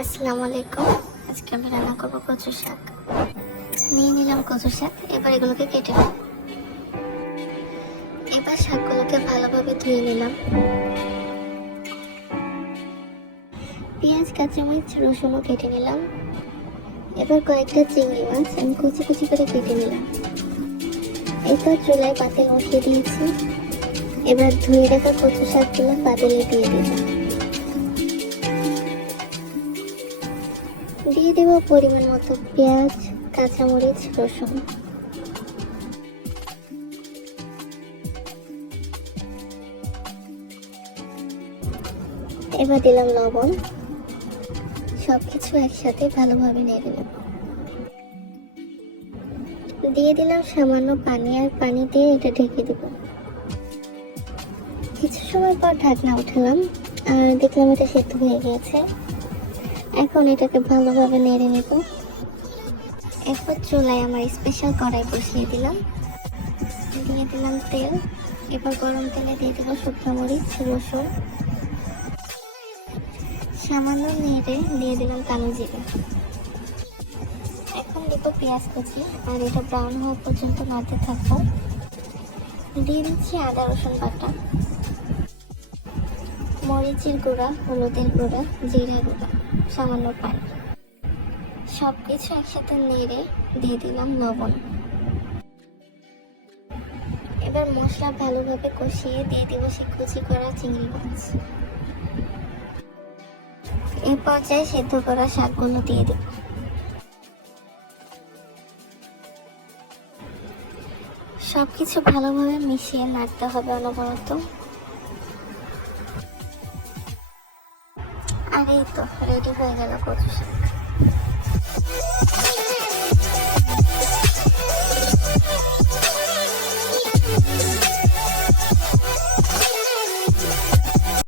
আসসালামু আলাইকুম। আজকে আমি রান্না করবো কচু শাক। নিয়ে নিলাম কচু শাক, এবার এগুলোকে কেটে নেব। এবার শাকগুলোকে ভালোভাবে ধুয়ে নিলাম। পেঁয়াজ, কাঁচামরিচ, রসুনও কেটে নিলাম। এবার কয়েকটা চিংড়ি মাছ আমি কুচি কুচি করে কেটে নিলাম। এরপর চুলায় পাতিল বসিয়ে দিয়েছি। এবার ধুয়ে রাখা কচু শাকগুলো পাতিলে দিয়ে দিলাম। দিয়ে দেব পরিমাণ মতো পেঁয়াজ, কাঁচামরিচ, রসুন। এবার দিলাম লবণ। সবকিছু একসাথে ভালোভাবে নেড়ে নেব। দিয়ে দিলাম সামান্য পানি, আর পানি দিয়ে এটা ঢেকে দেব। কিছু সময় পর ঢাকনা উঠালাম আর দেখলাম এটা সেদ্ধ হয়ে গেছে। এখন এটাকে ভালোভাবে নেড়ে নেব। এরপর চুলায় আমার স্পেশাল কড়াই বসিয়ে দিলাম। দিয়ে দিলাম তেল। এবার গরম তেলে দিয়ে দেবো শুকনো মরিচ, রসুন। সামান্য নেড়ে দিয়ে দিলাম কালো জিরে। এখন দেবো পেঁয়াজ কুচি, আর এটা ব্রাউন হওয়া পর্যন্ত নাড়তে থাকবো। দিয়ে দিচ্ছি আদা রসুন বাটা, মরিচের গুঁড়া, হলুদের গুঁড়া, জিরা গুঁড়া, সামান্য পানি। সব কিছু একসাথে নেড়ে দিয়ে দিলাম লবণ। এবার মশলা ভালোভাবে কষিয়ে দিয়ে দিব সেই কুচি করা চিংড়ি মাছ। এই পর্যায়ে সেদ্ধ করা শাকগুলো দিয়ে দেব। সবকিছু ভালোভাবে মিশিয়ে নাড়তে হবে অনবরত। আর এই তো রেডি হয়ে গেল কচু শাক।